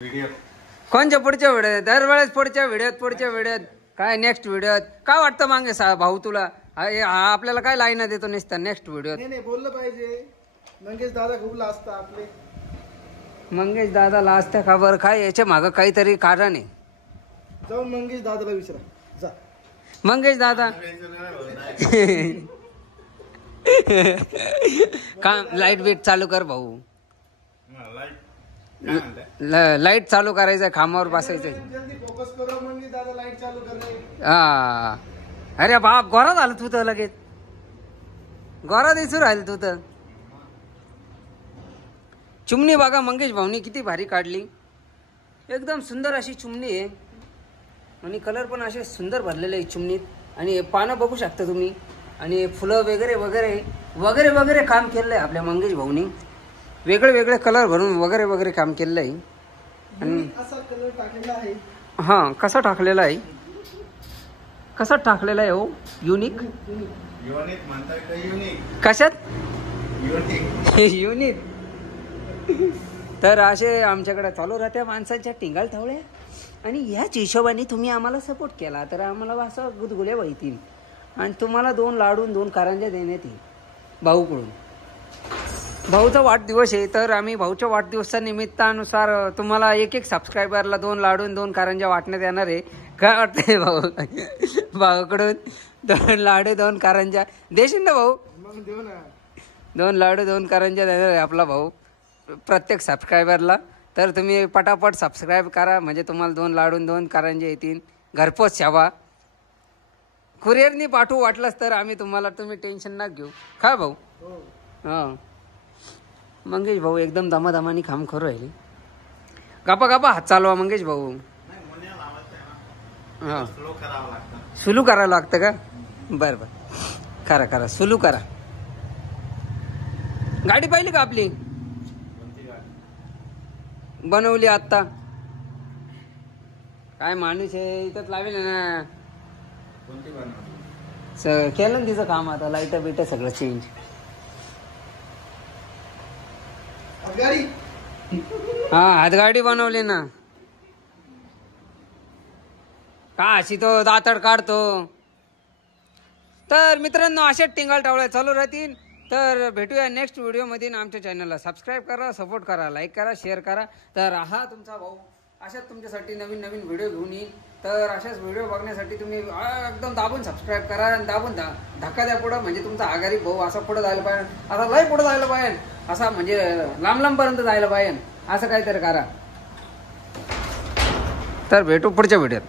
कोणच्या पुढच्या व्हिडिओत दरवेळेस पुढच्या व्हिडिओत काय नेक्स्ट व्हिडिओत काय वाटतं मागे भाऊ तुला आपल्याला काय लाईन देतो नसता नेक्स्ट व्हिडिओत नाही बोललं पाहिजे. मंगेश दादा खूप लाजता आपले. मंगेश दादा लाजत्या खबर काय याच्या मागं काहीतरी कारण आहे. जाऊन मंगेश दादाला विचारा जा. मंगेश दादा का लाईट बीट चालू कर भाऊ. लाईट चालू करायचं खांबावर बसायचं. फोकस करो मंगेश दादा लाईट चालू कर. हा अरे बाप गोरा झालं तू तर लगेच गोरा दिसू राहिल तू तर. चिमणी बघा मंगेश भाऊनी किती भारी काढली. एकदम सुंदर अशी चिमणी आहे आणि कलर पण असे सुंदर भरलेले आहे चिमणीत. आणि पानं बघू शकता तुम्ही आणि फुलं वगैरे वगैरे वगैरे वगैरे काम केलेलं आहे आपल्या मंगेश भाऊनी. वेगळे वेगळे कलर भरून वगैरे वगैरे काम केलेलं आहे. आणि असा कलर टाकलेला आहे. हां कसा टाकलेला आहे कसा टाकलेला आहे हो. युनिक कशात युनिक. तर असे आमच्याकडे चालू राहत्या माणसांच्या टिंगाल ठेवल्या. आणि ह्याच हिशोबाने तुम्ही आम्हाला सपोर्ट केला तर आम्हाला असं गुदगुल्या व्हायतील आणि तुम्हाला 2 लाडू 2 कारंज्या देण्यात येईल भाऊकडून. भाऊचा वाढदिवस आहे तर आम्ही भाऊच्या वाढदिवसा निमित्तानुसार तुम्हाला एक सबस्क्रायबरला 2 लाडू 2 कारंज्या वाटण्यात येणार आहे. काय वाटतंय भाऊ भाऊकडून 2 लाडू 2 कारंज्या देशील ना भाऊ. 2 लाडू 2 कारंज्या देणार आहे आपला भाऊ प्रत्येक सबस्क्रायबरला. तर तुम्ही पटापट सबस्क्राईब करा म्हणजे तुम्हाला 2 लाडू 2 कारंजे येतील. घरपोच सेवा कुरिअरनी पाठवू वाटलंच तर आम्ही तुम्हाला. तुम्ही टेन्शन ना घेऊ का भाऊ. हां मंगेश भाऊ एकदम दमादमानी काम करू राहिले. गप्पा गप्पा हात चालवा मंगेश भाऊ. हां सुलू करावं लागतं का. बरं करा करा सुलू करा. गाडी पाहिली का आपली बनवली आत्ता. काय माणूस आहे इथंच लावेल ना. केलं ना तिचं काम आता लाईट बिट सगळं चेंज. हा हातगाडी बनवली ना. का अशी तो दातड काढतो. तर मित्रांनो अशाच टिंगाल टावळ्या चालू राहतील. तर भेटूया नेक्स्ट व्हिडिओमध्ये. आमच्या चॅनलला सबस्क्राईब करा सपोर्ट करा लाईक करा शेअर करा. तर हा तुमचा भाऊ अशाच तुमच्यासाठी नवीन नवीन व्हिडिओ घेऊन येईल. तर अशाच व्हिडिओ बघण्यासाठी तुम्ही एकदम दाबून सबस्क्राईब करा आणि दाबून धक्का द्या पुढं म्हणजे तुमचा आघाडी भाऊ असा पुढं जायला पाहिजे. आता लय पुढं जायला पाहिजे असा म्हणजे लांब लांबपर्यंत जायला पाहिजे असं काहीतरी करा. तर भेटू पुढच्या व्हिडिओत.